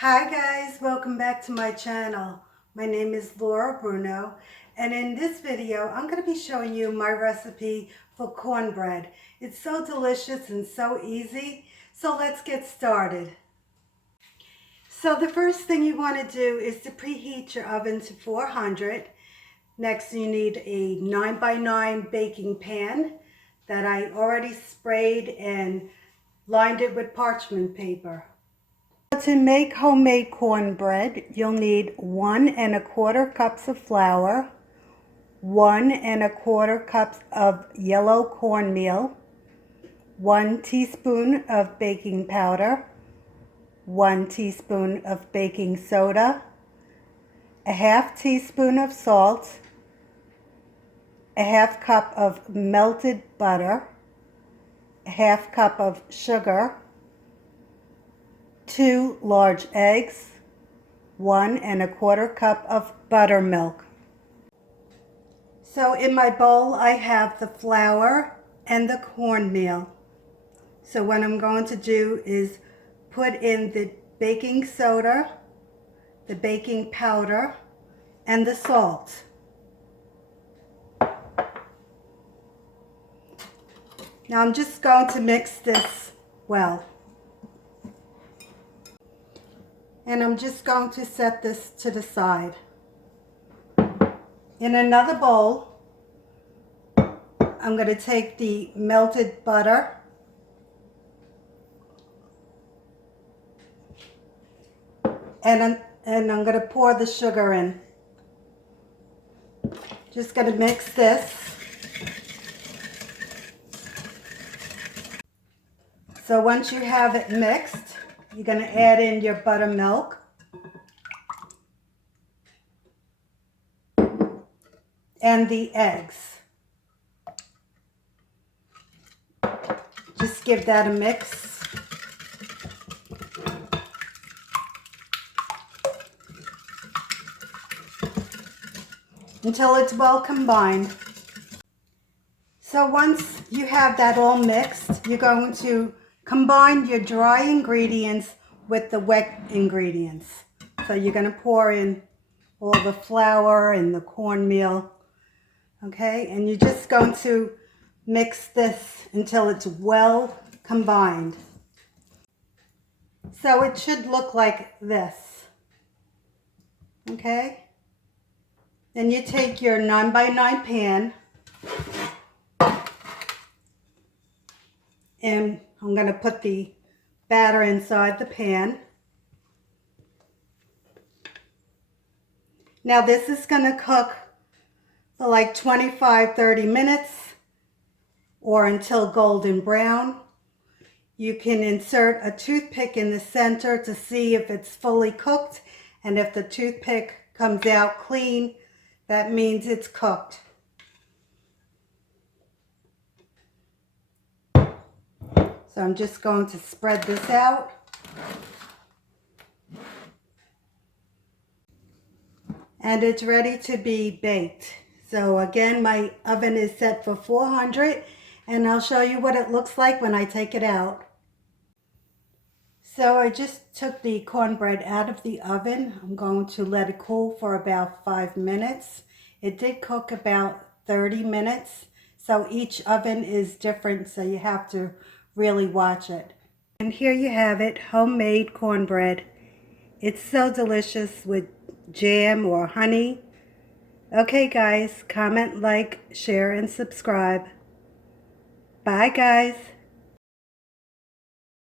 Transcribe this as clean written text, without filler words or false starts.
Hi guys, welcome back to my channel. My name is Laura Bruno, and in this video I'm going to be showing you my recipe for cornbread. It's so delicious and so easy, so let's get started. So the first thing you want to do is to preheat your oven to 400. Next you need a 9x9 baking pan that I already sprayed and lined it with parchment paper. To make homemade cornbread, you'll need 1 1/4 cups of flour, 1 1/4 cups of yellow cornmeal, 1 teaspoon of baking powder, 1 teaspoon of baking soda, a half teaspoon of salt, a half cup of melted butter, a half cup of sugar, 2 large eggs, 1 1/4 cup of buttermilk. So in my bowl I have the flour and the cornmeal. So what I'm going to do is put in the baking soda, the baking powder, and the salt. Now I'm just going to mix this well. And I'm just going to set this to the side. In another bowl, I'm going to take the melted butter and I'm going to pour the sugar in. Just going to mix this. So once you have it mixed, you're going to add in your buttermilk. And the eggs. Just give that a mix. Until it's well combined. So once you have that all mixed, you're going to combine your dry ingredients with the wet ingredients. So you're going to pour in all the flour and the cornmeal. Okay, and you're just going to mix this until it's well combined. So it should look like this. Okay, then you take your 9x9 pan, and I'm going to put the batter inside the pan. Now this is going to cook for like 25-30 minutes or until golden brown. You can insert a toothpick in the center to see if it's fully cooked, and if the toothpick comes out clean, that means it's cooked. So I'm just going to spread this out. And it's ready to be baked. So again, my oven is set for 400, and I'll show you what it looks like when I take it out. So I just took the cornbread out of the oven. I'm going to let it cool for about 5 minutes. It did cook about 30 minutes. So each oven is different, so you have to really watch it. And here you have it, homemade cornbread. It's so delicious with jam or honey. Okay guys, comment, like, share, and subscribe. Bye guys.